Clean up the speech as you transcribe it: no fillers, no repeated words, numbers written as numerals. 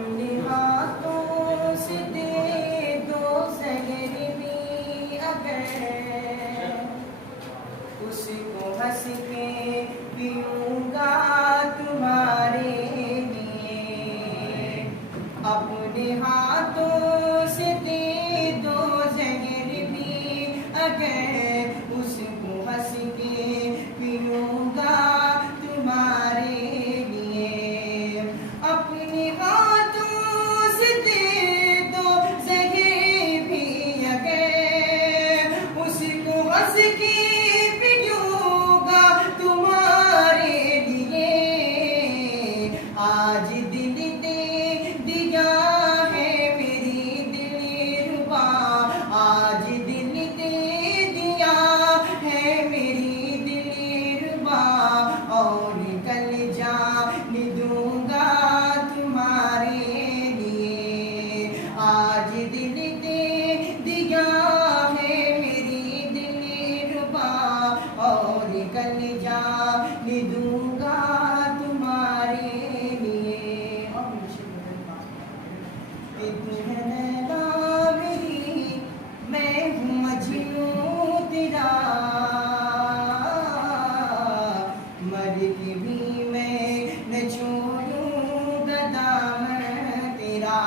अपने हाथों से दे दो ज़हर भी अगर, उसको हंस के पीऊँगा तुम्हारे लिए। अपने हाथों से दे दो ज़हर भी अगर, उसको हंस के पीऊँगा तुम्हारे लिए। अपने हाथों से दे दो ज़हर भी अगर, उसको हंस के पीऊँगा तुम्हारे लिए। आज दिल दे दिया है मेरी दिलरुबा, आज दिल दे दिया है मेरी दिलरुबा, और कल जान दूंगा तुम्हारे लिए। आज दिल दे दिया है मेरी दिलरुबा, और कल जान दूंगा तुम्हारे लिए। और तू है नैना मेरी, मैं हूँ मजनू तेरा, मर के भी मैं न छोड़ूंगा दामन तेरा।